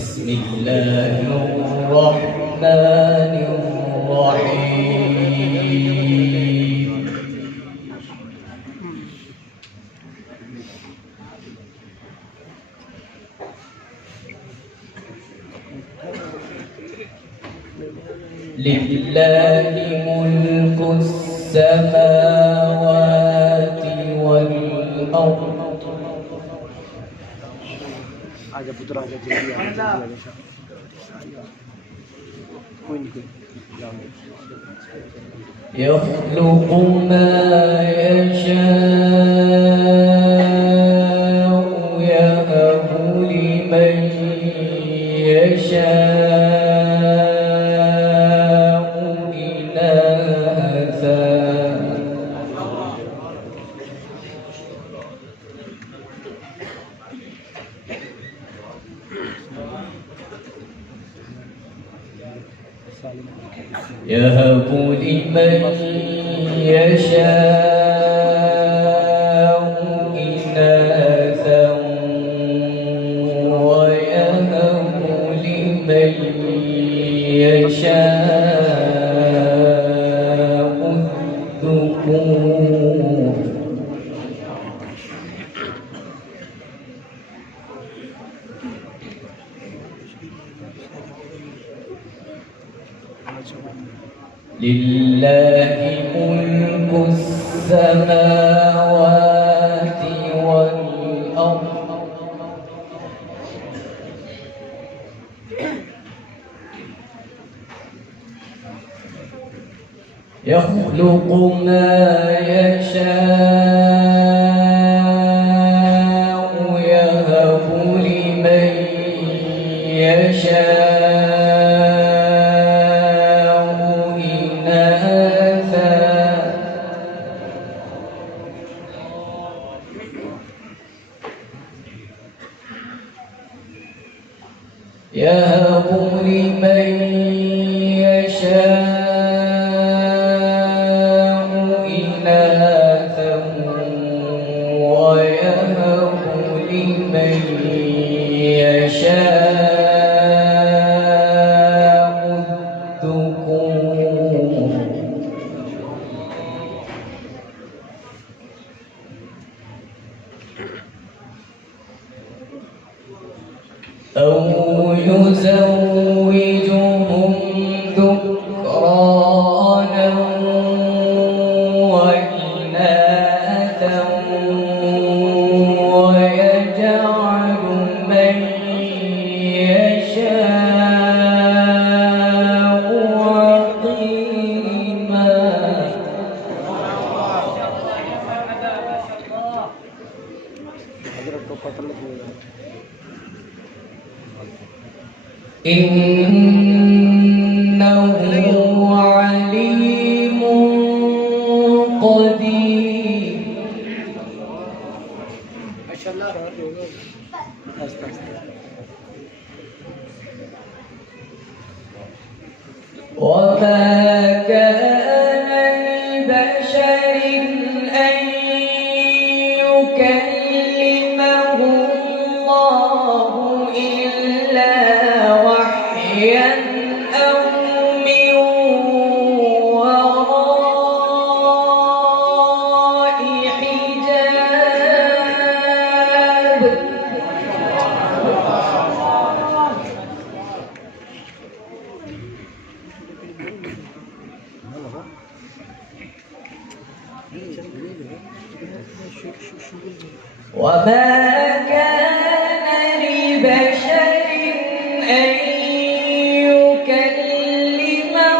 بسم الله الرحمن الرحيم. لله ملك السماوات والأرض. يخلق ما يشاء يهب لمن يشاء إناثا يهب لمن يشاء إناثا ويهب لمن يشاء الذكور. لله ملك السماوات والأرض. يخلق ما يشاء يهب لمن يشاء يهب لمن يشاء إناثا ويهب لمن يشاء الذكور. أو يزوجهم ذكرانا وإناثا ويجعل من يشاء عقيما. إنه عليم قدير. ما شاء الله. وما كان لبشر أن يكلمه الله إلا وحيا أو من وراء حجاب. وما كان لبشر أن يكلمه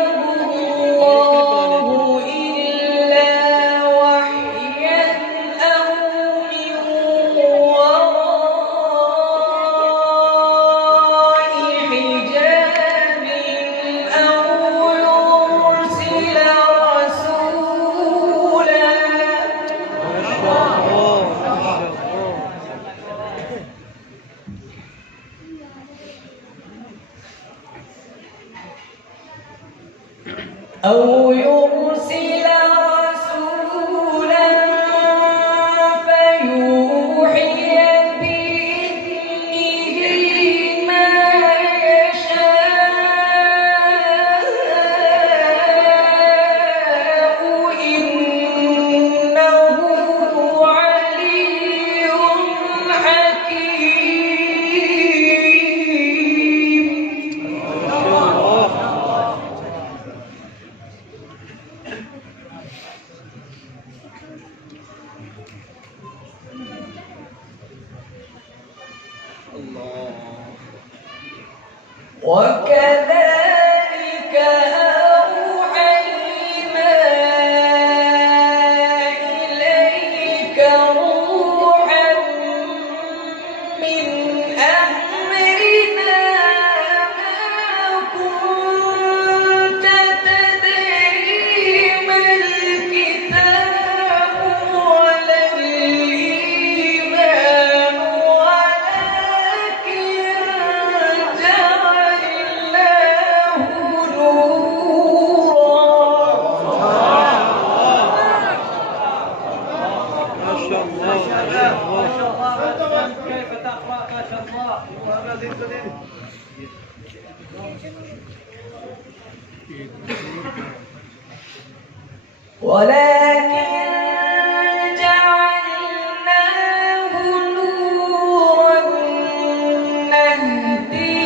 الله إلا وكذلك أوحينا إليك روحا من أمرنا ما كنت تدري ما الكتاب ولا الإيمان ولكن جعلناه نورا. كيف تقرأ ما شاء الله. ولكن جعلناه نورا نهدي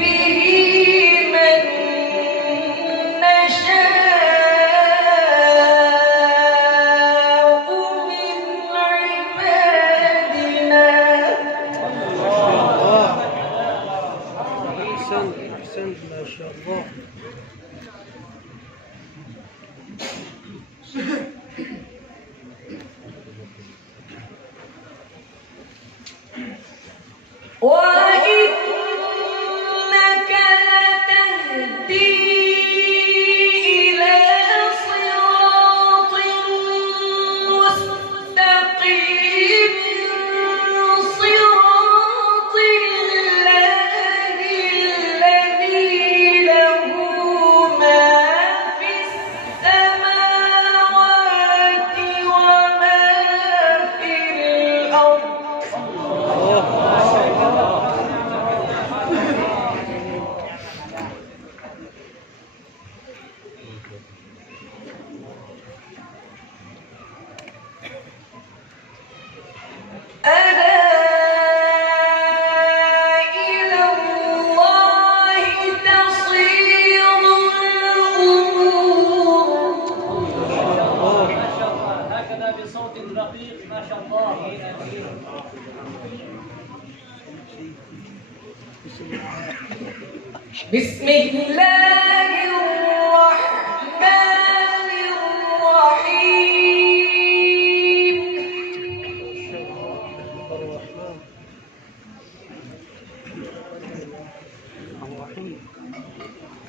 به من نشاء من عبادنا. أحسنت ما شاء الله. وإنك لتهدي إلى صراط مستقيم صراط الله الذي له ما في السماوات وما في الأرض. ألا إلى الله تصير الأمور. ما شاء الله. هكذا بصوت رقيق ما شاء الله. بسم الله الرحمن الرحيم.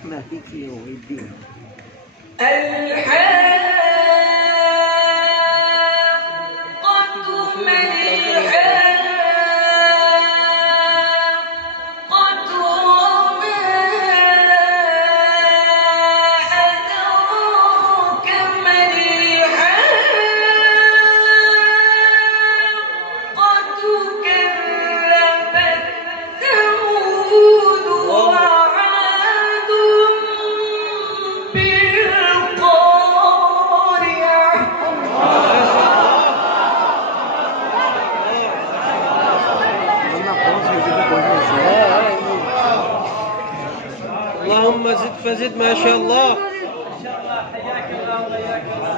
ما فيك يوم الدين الحاقة ما الحاقة وما أدراك ما الحاقة كذبت ثمود وعاد بالقارعة. اللهم زد فزد ما شاء الله. ما شاء الله. حياك الله وبياك الله.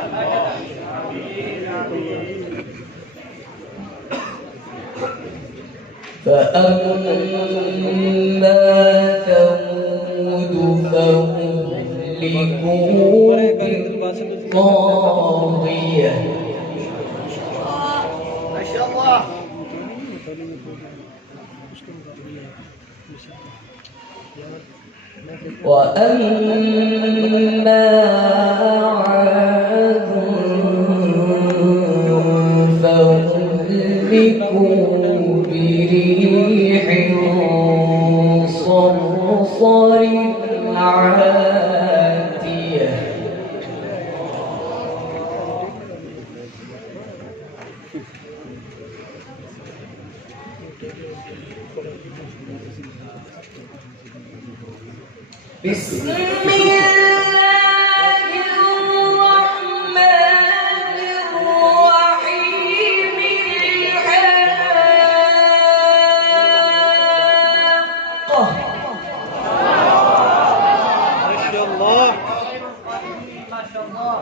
فأما ثمود فأهلكوا بالطاغية. ما شاء الله. وأما عاد فأهلكوا بريح صرصر عاتية. بسم الله الرحمن الرحيم. الحاقة. ما شاء الله. ما شاء الله.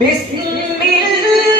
بسم الله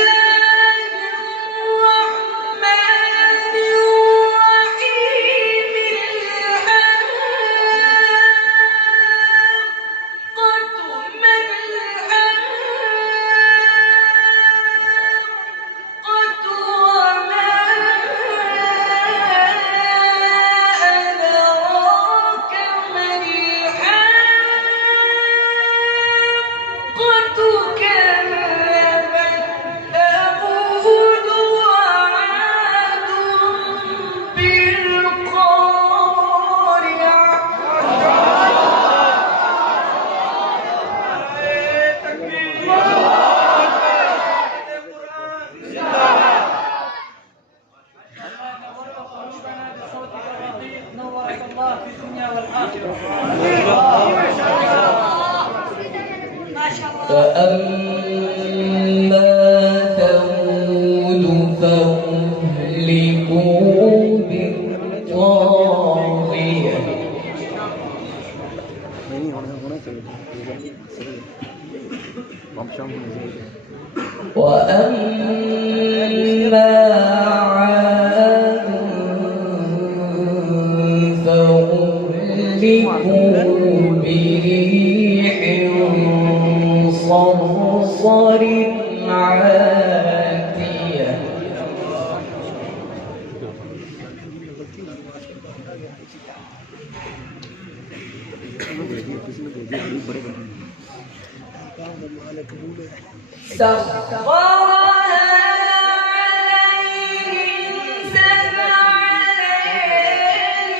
الله في الدنيا والآخرة. ما شاء الله. فأما ثمود فأهلكوا بالطاغية وأما عاد فأهلكوا بريح صرصر عاتية سخرها عليهم سبع ليال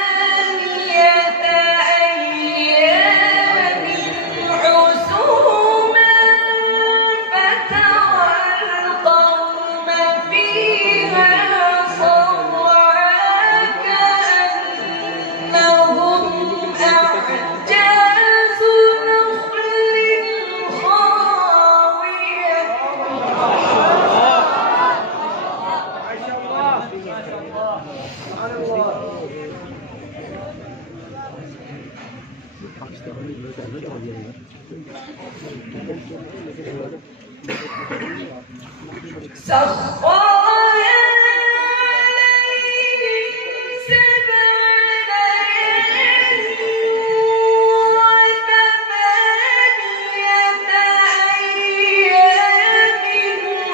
وثمانية أيام حسوما فترى القوم فيها صرعى كأنهم أعجاز نخل خاوية سخرها عليهم سبع ليال وثمانية أيام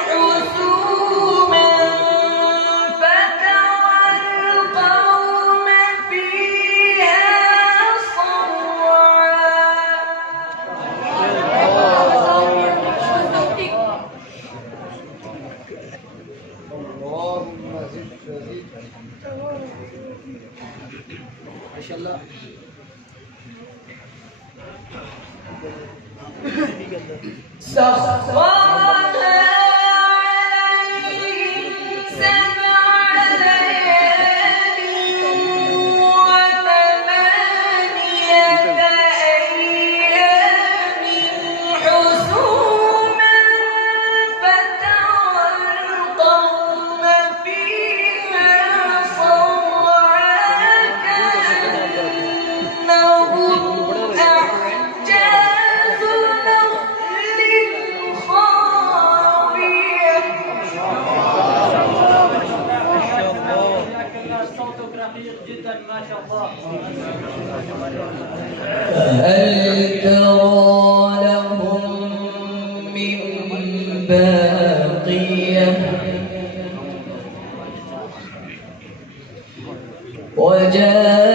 حسوما فترى القوم فيها صرعى ما شاء الله. سخرها عليهم سبع ليال وثمانية أيام حسوما فترى القوم فيها صرعى كأنهم أعجاز نخل خاوية صوتك رقيق جدا ما شاء الله. فهل ترى لهم من باقية وجاء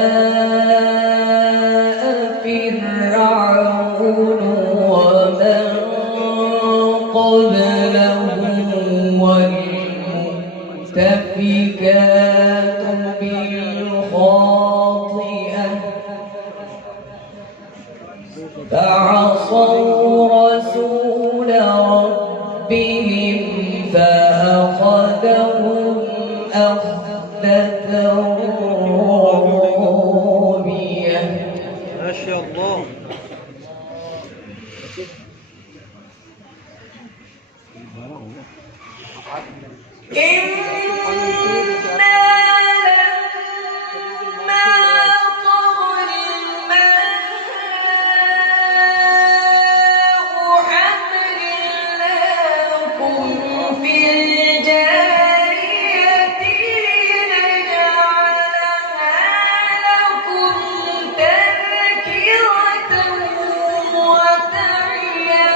فرعون ومن قبله والمؤتفكات بالخاطئة فعصوا رسول ربهم فأخذهم أخذة رابية ما شاء الله. إنا لما طغى الماء حملناكم في الجارية لنجعلها لكم تذكرة وتعيها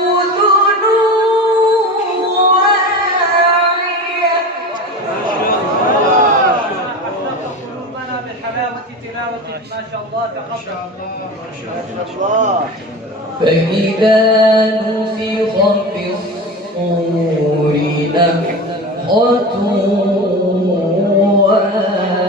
أذن واعية قلوبنا بحلاوة تلاوتك ما شاء الله. تقبل. الله. فإذا نفخ في الصور نفخة واحدة